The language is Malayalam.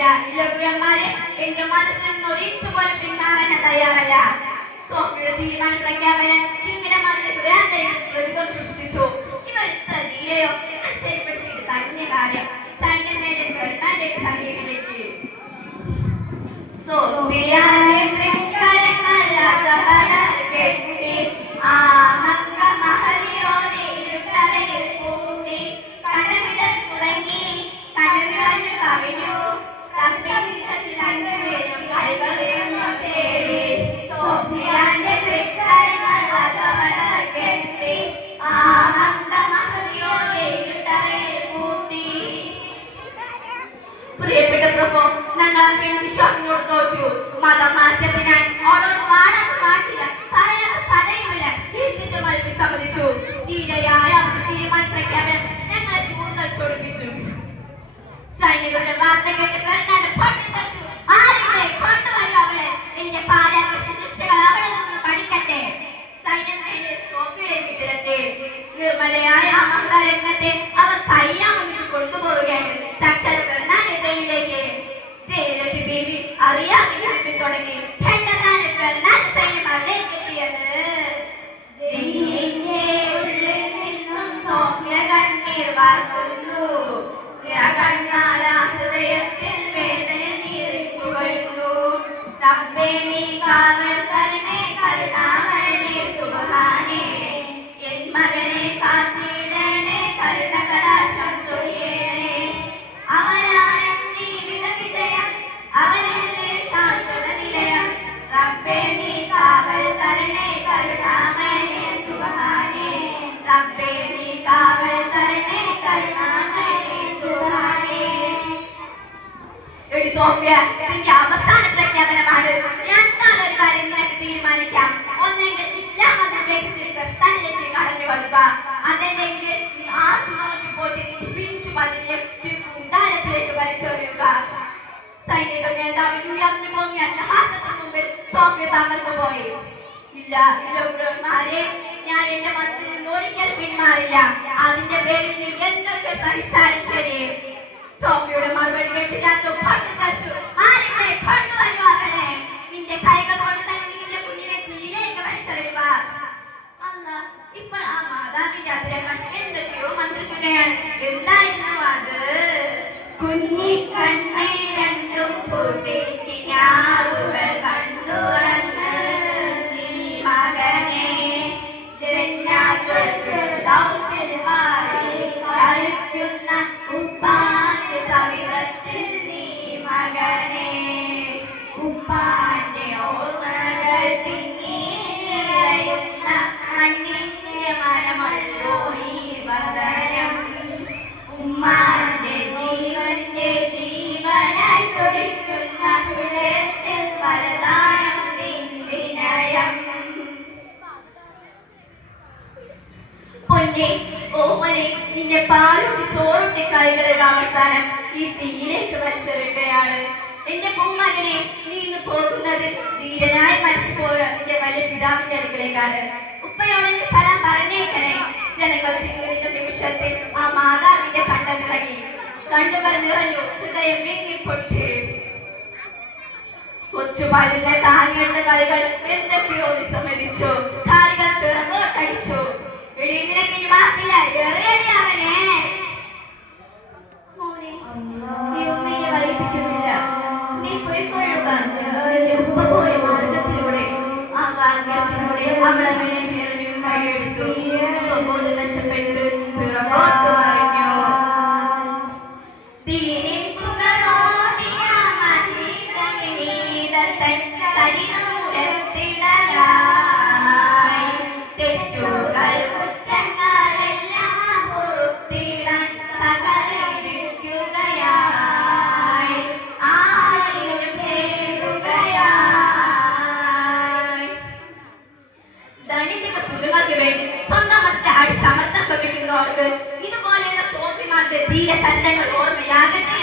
ഇല്ല ഗുരുമാരെ, എന്റെ മതത്തിൽ നിന്ന് ഒരിച്ചു പോലും പിന്മാറാൻ തയ്യാറല്ല. സോഫിയുടെ തീരുമാന പ്രഖ്യാപനം കിങ്കരന്മാരുടെ ഹൃദയത്തിൽ പ്രതികൾ സൃഷ്ടിച്ചു. ഇവർ ഇത്ര ധീരയോ ആശ്ചര്യപ്പെടുത്തിയിട്ട് തന്നെ കാര്യം. സൈന്യമേലെ ഫെർണാൻഡോയുടെ സൈനികരിലേക്ക് സോഫിയാന്റെ തൃക്കരങ്ങൾ കെട്ടി ആ മഹരിയോനെ ഇരുട്ടറയിൽ പൂട്ടി കടവിടൽ തുടങ്ങി. കണ്ണു നിറഞ്ഞു കവിഞ്ഞു തേടി. സോഫിയാന്റെ തൃക്കരങ്ങൾ കെട്ടി ആ മഹരിയോനെ ഇരുട്ടറയിൽ പൂട്ടി. പ്രിയപ്പെട്ട പ്രഭു, ഞങ്ങൾ വിശ്വാസത്തിനോട് തോറ്റു. മതമാറ്റത്തിനായി അവളോട് പാടാൻ പാട്ടില്ല, തലയുമില്ല, തീർത്തിട്ടുമായി വിസമ്മതിച്ചു. ധീരയായ തീരുമാന പ്രഖ്യാപനം ഞങ്ങളെ കൂടുതൽ ചൊടിപ്പിച്ചു. സൈനികരുടെ വാർത്ത കേട്ട് ഫെർണാൻഡോ പൊട്ടിത്തെറിച്ചു. ആരെവിടെ കൊണ്ടുവരും അവളെ? എന്റെ പാരാഗ്രഹ ശിക്ഷകൾ അവളെ നിന്ന് പഠിക്കട്ടെ. സൈന്യത്തിലെ സോഫിയുടെ വീട്ടിലെത്തി. നിർമ്മലയായ ആ മഹിളാരത്നത്തെ അവർ കയ്യാമിട്ട് കൊണ്ടുപോവുകയാണ്. സാക്ഷാൽ ഫെർണാൻഡോ ജയിലിലേക്ക്. ജയിലെത്തി ബീവി അറിയാതെ കിടത്തി തുടങ്ങി. പെട്ടെന്നാണ് ഫെർണാൻഡോ സൈന്യം അവിടേക്ക് എത്തിയത്. ജയിലിന്റെ ഉള്ളിൽ നിന്നും സോഫിയ കണ്ണീർ വാർക്കുന്നു. ഹൃദയത്തിൽ വേദന നീറിട്ടു വരുന്നു. റബ്ബേ നീ കാവൽ തരണേ, കരുണാമയനേ സുബ്ഹാനേ. എൻ മകനെ കാത്തിടണേ, കരുണകടാക്ഷം ചൊരിയണേ. അവനാണ് ജീവിത വിജയം, അവനിലെ ശാശ്വത നിലയം. റബ്ബേ നീ കാവൽ തരണേ, കരുണാമയനേ സുബ്ഹാനേ. റബ്ബേ നീ കാവൽ തരണേ, കരുണാമയനേ സുബ്ഹാനേ. എടി സോഫിയ, നിന്റെ അവസാന പ്രഖ്യാപനമാണ്. രണ്ടാമതൊരു കാര്യം നിനക്ക് തീരുമാനിക്കാം. ഒന്നെങ്കിൽ ഇസ്ലാം മതം ഉപേക്ഷിച്ച് ക്രിസ്ത്യാനിലേക്ക് കടന്നു വരിക, അതല്ലെങ്കിൽ നീ ആ ചുമട്ടി പോറ്റി നിന്റെ പിഞ്ചു പതിയെ കുണ്ടാരത്തിലേക്ക് വലിച്ചെറിയുക. സൈനിക നേതാവിന് ഉയർന്നു പൊങ്ങിയ അട്ടഹാസത്തിന് മുമ്പിൽ സോഫിയ തകർന്നു പോയി. ഇല്ല ഇല്ല ഗുരുമാരെ, ഞാൻ എന്റെ മതത്തിൽ നിന്ന് ഒരിക്കൽ പിന്മാറില്ല. അതിന്റെ പേരിൽ നീ എന്തൊക്കെ സഹിച്ചാലും ശരി. സോഫിയുടെ മറുപടി കേട്ട് രാജു പൊട്ടിത്തെറിച്ചു. ആരെവിടെ കൊണ്ടുവരുക അവനെ? നിന്റെ കൈകൾ കൊണ്ട് തന്നെ നിന്റെ കുഞ്ഞിനെ തീയിലേക്ക് വലിച്ചെറിയുക. അല്ല, ഇപ്പോൾ ആ മാതാവിന്റെ അതിരങ്ങൾ എന്തൊക്കെയോ മന്ത്രിക്കുകയാണ്. എന്തായിരുന്നു അത്? കുഞ്ഞിക്കണ്ണെ രണ്ടും കൂട്ടി കിനാവുകൾ കണ്ടുറങ്ങ് നീ മകനെ. ജന്നാത്തുൽ ഫിർദൗസിൽ മാറി കളിക്കുന്ന ഉപ്പാന്റെ സവിധത്തിൽ നീ മകനെ. ഉപ്പാന്റെ ഓർമ്മകൾ തിങ്ങി നിറയുന്ന മണ്ണിന്റെ മനമല്ലോ ഈ വദനം. ഉമ്മാന്റെ ജീവന്റെ ജീവനായി തുടിക്കുന്ന ഹൃദയത്തിൽ വരദാനം വിനയം. പൊന്നെ ഓമനെ, നിന്റെ പാലൂട്ടി ചോറുട്ടി കൈകളുടെ അവസാനം ഈ തീയിലേക്ക് വലിച്ചെറിയുകയാണ്. എന്റെ പൂമകനെ, നീ ഇന്ന് പോകുന്നത് ധീരനായി മരിച്ചു പോയ നിന്റെ വലിയ പിതാവിന്റെ അടുക്കലേക്കാണ്. ഉപ്പയോട് എന്റെ സ്ഥലം പറഞ്ഞേക്കണേ. ജനങ്ങൾ തിങ്ങുന്ന നിമിഷത്തിൽ ആ മാതാവിന്റെ കണ്ണുനിറങ്ങി. കണ്ണുകൾ നിറഞ്ഞു, ഹൃദയം വീങ്ങിപ്പൊട്ടി. കൊച്ചുപാലിന്റെ താങ്ങിയുടെ കൈകൾ എന്തൊക്കെയോ വിസമ്മതിച്ചു. കാലുകൾ പിറകോട്ടടിച്ചു. നിനക്കിനി മാപ്പില്ല, എറിയടി അവനെ. മോനെ, നീ ഉമ്മയെ വൈകിപ്പിക്കുന്നില്ല. നീ പോയിക്കൊള്ളുക. ഉപ്പ പോയ മാർഗത്തിലൂടെ, ആ ഭാഗ്യത്തിലൂടെ അവളെ കൈയെടുത്തു. സ്വബോധം നഷ്ടപ്പെട്ട് പിറകോട്ട് മറിഞ്ഞു. തെറ്റുകൾ കുറ്റങ്ങളെല്ലാം പൊറുത്തിടാൻ സകലരിക്കുകയായി ആയിരം തേടുകയായി. ദൈനിക സുഖങ്ങൾക്ക് വേണ്ടി സ്വന്തം മതത്തെ അടിച്ചമർത്താൻ ശ്രമിക്കുന്നവർക്ക് ഇതുപോലെയുള്ള സോഫിമാരുടെ ധീര ചലനങ്ങൾ ഓർമ്മയാകട്ടെ.